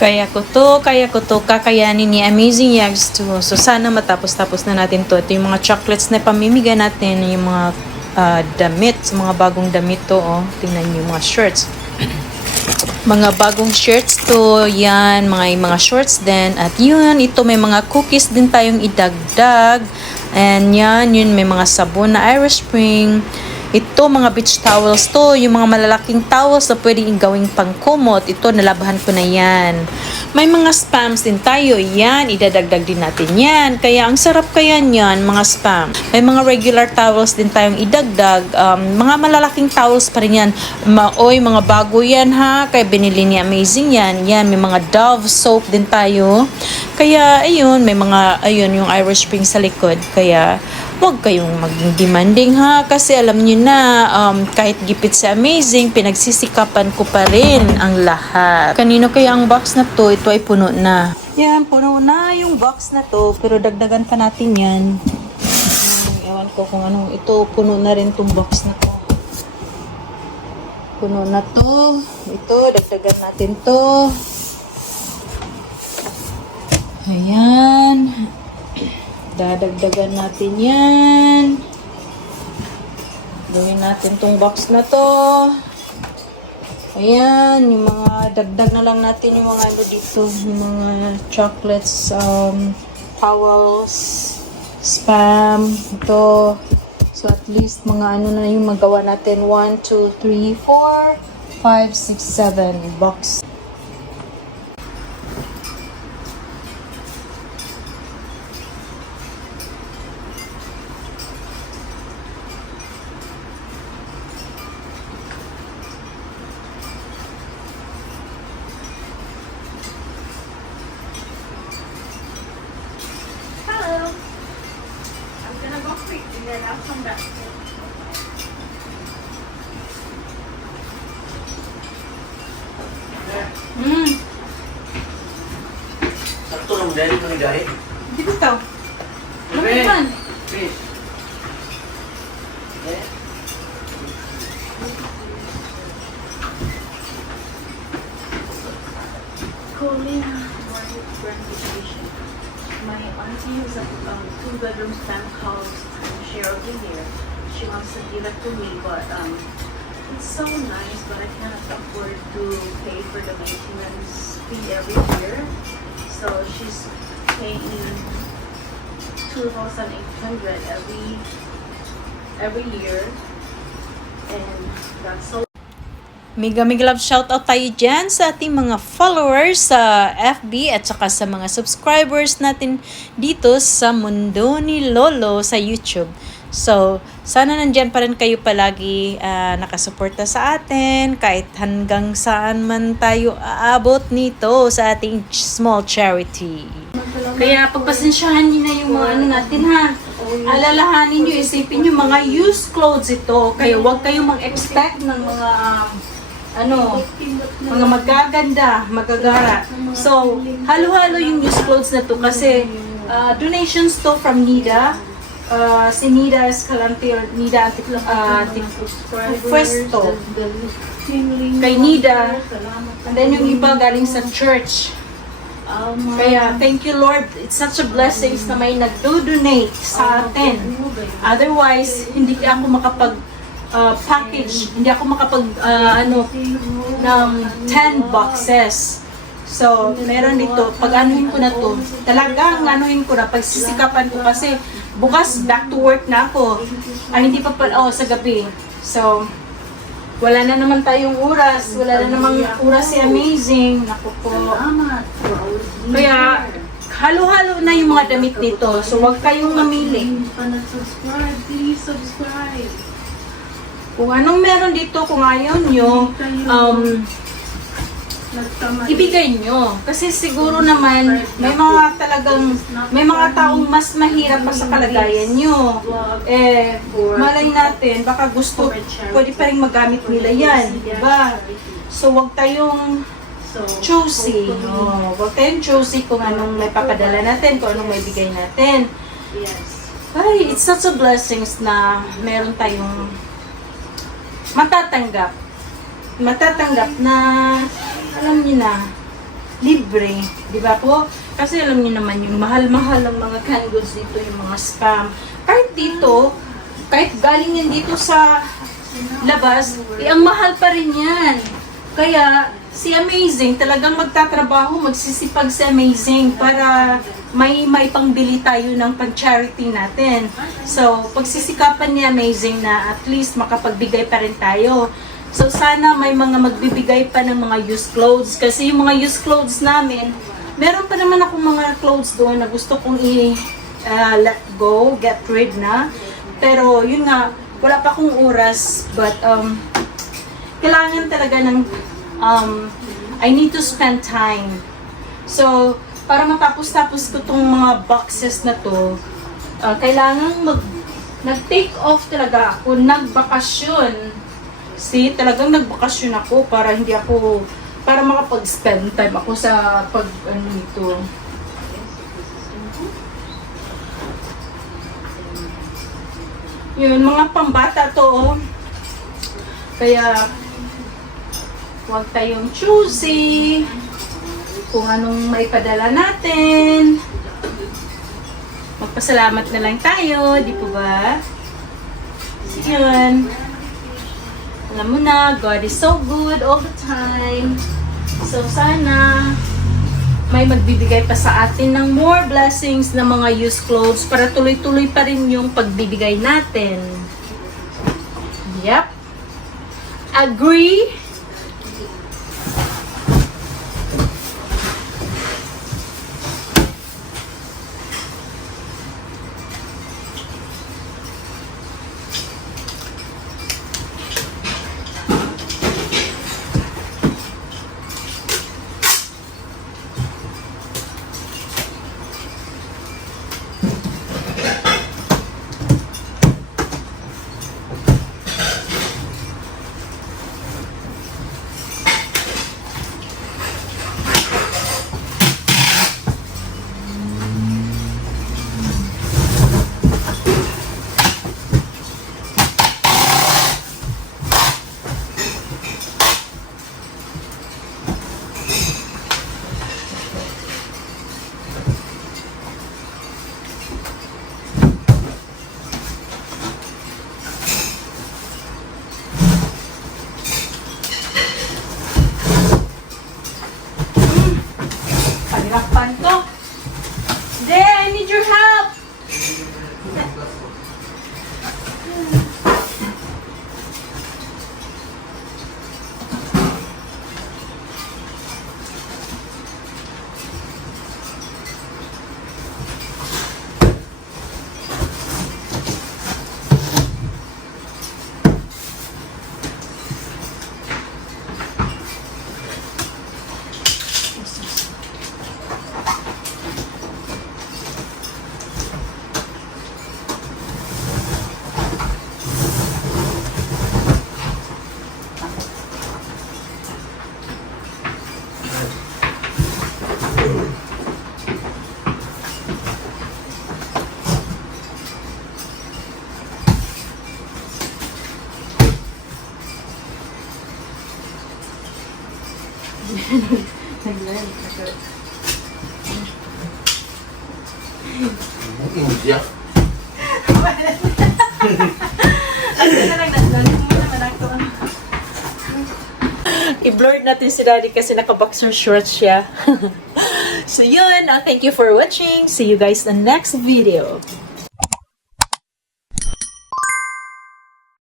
Kaya ko to, kakayanin ni Amazing Yags to. So, sana matapos-tapos na natin to. Ito yung mga chocolates na pamimigay natin, yung mga damit, mga bagong damit to, oh. Tingnan niyo yung mga shirts. Mga bagong shirts to, yan, mga shorts din. At yun, ito may mga cookies din tayong idagdag. And yan, yun, may mga sabon na Irish Spring. Ito, mga beach towels to, yung mga malalaking towels na pwedeng gawing pangkumot. Ito, nalabahan ko na yan. May mga spams din tayo. Yan, idadagdag din natin yan. Kaya, ang sarap kaya yan, mga spam. May mga regular towels din tayong idagdag. Mga malalaking towels pa rin yan. Mga bago yan ha. Kaya binili ni Amazing yan. Yan, may mga Dove soap din tayo. Kaya, ayun, may mga, ayun, yung Irish Spring sa likod. Kaya, huwag kayong maging demanding ha. Kasi alam nyo na, kahit gipit sa Amazing, pinagsisikapan ko pa rin ang lahat. Kanino kaya ang box na to? Ito ay puno na. Yan, puno na yung box na to. Pero dagdagan pa natin yan. Ewan ko kung anong ito. Puno na rin tong box na to. Puno na to. Ito, dagdagan natin to. Ayan. Dadagdagan natin yan. Gawin natin tong box na to. Ayan, yung mga dagdag na lang natin yung mga ano dito, yung mga chocolates, towels, spam, ito. So at least mga ano na yung magawa natin. 1, 2, 3, 4, 5, 6, 7 box. Then I'll come back. Sakto lang dahil ito nagahe. Hindi ko ito. Ano naman? Fish. Eh? Colleen wanted vacation. My auntie has a 2-bedroom stamp house and share of the year. She wants to give it to me, but it's so nice, but I cannot afford to pay for the maintenance fee every year. So she's paying 2,800 every year, and that's so. Mega love shoutout tayo dyan sa ating mga followers sa FB at saka sa mga subscribers natin dito sa Mundo ni Lolo sa YouTube. So, sana nandyan pa rin kayo palagi nakasuporta sa atin kahit hanggang saan man tayo aabot nito sa ating small charity. Kaya pagpasensyahan niyo na yung mga ano natin ha. Alalahanin niyo, isipin niyo mga used clothes ito. Kaya huwag kayong mag-expect ng mga mga magaganda, magagara. So, halo-halo yung used clothes na to kasi donations to from Nida. Si Nida Escalante or Nida Antifuesto. Kay Nida. And then yung iba galing sa church. Kaya, thank you Lord. It's such a blessing na may nagdo-donate sa atin. Otherwise, hindi ako package. Hindi ako makapag ng 10 boxes. So, meron dito. Pag anuhin ko na to, talagang anuhin ko na, pagsisikapan ko kasi bukas back to work na ako. Ay, hindi pa sa gabi. So, wala na naman tayong oras. Wala na namang oras si Amazing. Naku po. Kaya, halo-halo na yung mga damit nito. So, huwag kayong mamili. Please subscribe. Kung anong meron dito, kung ayaw nyo, ibigay nyo. Kasi siguro naman, may mga taong mas mahirap pa sa kalagayan nyo. Malay natin, baka gusto, pwede pa rin magamit nila yan. Diba? So, wag tayong choosy. Wag tayong choosy kung anong may papadala natin, kung anong may bigay natin. Ay, it's such a blessings na meron tayong matatanggap na, alam niyo na, libre. Di ba po? Kasi alam niyo naman yung mahal-mahal ang mga canned goods dito, yung mga spam. Kahit dito, kahit galing yan dito sa labas, ang mahal pa rin yan. Kaya, si Amazing, talagang magtatrabaho, magsisipag si Amazing para may pangbili tayo ng pang-charity natin. So, pagsisikapan ni Amazing na at least makapagbigay pa rin tayo. So, sana may mga magbibigay pa ng mga used clothes. Kasi yung mga used clothes namin, meron pa naman akong mga clothes doon na gusto kong let go, get rid na. Pero, yun nga, wala pa akong oras. But, kailangan talaga ng I need to spend time. So, para matapos-tapos ko tong mga boxes na to, kailangan nag-take off talaga ako, nagbakasyon. See, talagang nagbakasyon ako para para makapag-spend time ako sa nito. Yun, mga pambata to, oh. Kaya, huwag tayong choosy kung anong may padala natin. Magpasalamat na lang tayo, di po ba? So, yun. Alam mo na, God is so good all the time. So, sana may magbibigay pa sa atin ng more blessings na mga used clothes para tuloy-tuloy pa rin yung pagbibigay natin. Yep. Agree? Pahirapan to. Dad, I need your help. India. I-blurred natin si Daddy kasi naka-boxer shorts siya. So yun, thank you for watching. See you guys in the next video.